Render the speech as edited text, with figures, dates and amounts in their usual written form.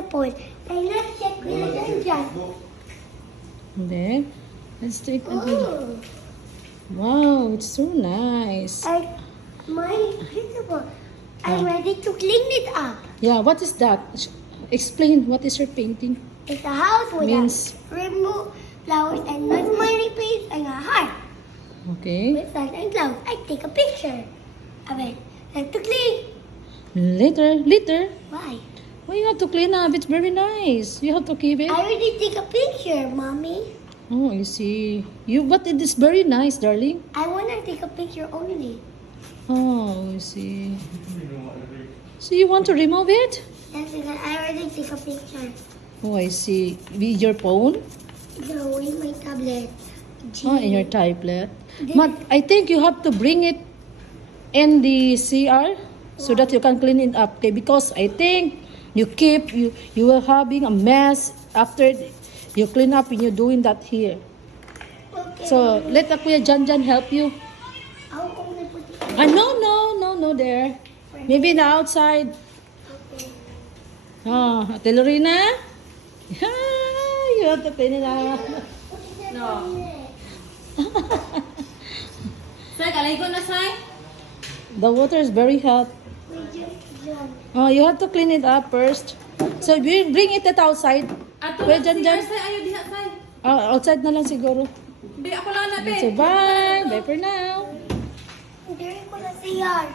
the pool. Then let's check with the Jan. Then, let's take a look. Oh, Wow, it's so nice. my beautiful. I'm ready to clean it up. Yeah, what is that? Explain, what is your painting? It's a house with Means- a rainbow flowers and my smiley face and a heart Okay. with sun and clouds. I take a picture of it. Time to clean. Later. Why? Why you have to clean up? It's very nice. You have to keep it. I already take a picture, mommy. Oh, I see. But it is very nice, darling. I wanna take a picture only. Oh, I see. So you want to remove it? That's because I already take a picture. Oh, I see. With your phone? No, in my tablet. Oh, in your tablet. But I think you have to bring it in the CR so that you can clean it up. Okay? Because I think you were having a mess after you clean up and you're doing that here. Okay. So let Kuya Jan help you. I'll only put it. No, there. Maybe in the outside. Okay. Oh, Ate Lorena? You have to clean it up. No. Say, kaligo na, Say. The water is very hot. Oh, you have to clean it up first. So bring it at outside. Ato Kuya na Jan. Say, ayaw diha, Say. Outside na lang siguro. Di, ako lang na, be. So bye. Bye for now. Hindi ko na CR.